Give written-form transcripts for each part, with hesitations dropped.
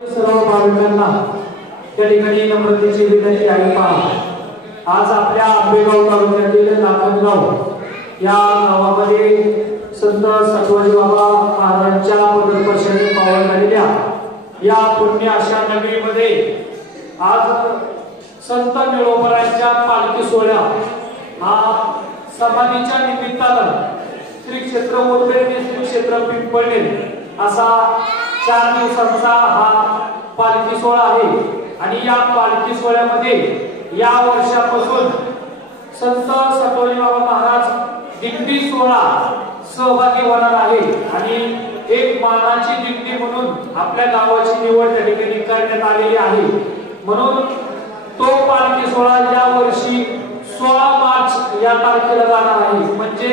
सर्व भाविकांना त्या ठिकाणी नम्रतेची विनंती आहे। पहा, आज आपल्या आंबेगाव तालुक्यातील लाखनगाव या गावामध्ये संत सटवाजी बाबा महाराजांच्या पदस्पर्शाने पावन झालेल्या या पुण्य अशा नगरीमध्ये आज संत निळोबरांच्या पालखी सोहळा हा समाधीच्या निमित्तानं श्री क्षेत्र मोरबेट श्री क्षेत्र पिंपळनेर असा 4 दिवसांचा हा पालखी सोहळा आहे। आणि या पालखी सोहळ्यामध्ये या वर्षापासून संत सटवाजी बाबा महाराज दिंडी सोहळा सहभागी होणार आहे आणि एक मानाची दिंडी म्हणून आपल्या गावाची निवड त्या ठिकाणी करण्यात आलेली आहे। म्हणून तो पालखी सोहळा या वर्षी 16 मार्च या तारखेला जाणार आहे। म्हणजे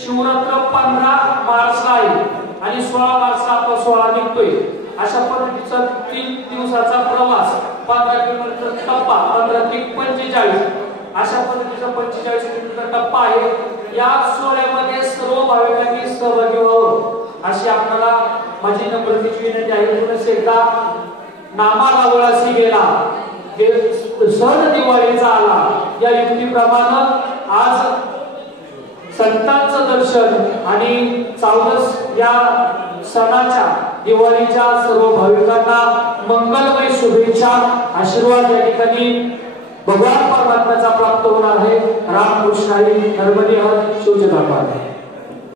शिवरात्र 15 मार्चला आहे आणि 16 मार्चला आपण सोहळा निघतोय। अशा पद्धतीचा 3 दिवसाचा प्रवास 15 किलोमीटर टप्पा 15 ते 45 अशा पद्धतीचा 45 किलोमीटर टप्पा आहे। या सोहळ्यामध्ये सर्व भाविकांनी सहभागी व्हावं अशी आपल्याला माझी नम्रतेची विनंती आहे। पुन्हा एकदा नामालावळासी गेला सण दिवाळीचा आला या युक्तीप्रमाणे आज संतांचं दर्शन आणि 14 या सणाच्या दिवाळीच्या सर्व भाविकांना मंगलमय शुभेच्छा आशीर्वाद या ठिकाणी भगवान परमात्म्याचा प्राप्त होणार आहे। रामकृष्ण हरी नर्मदे हर शिवजय दरबार।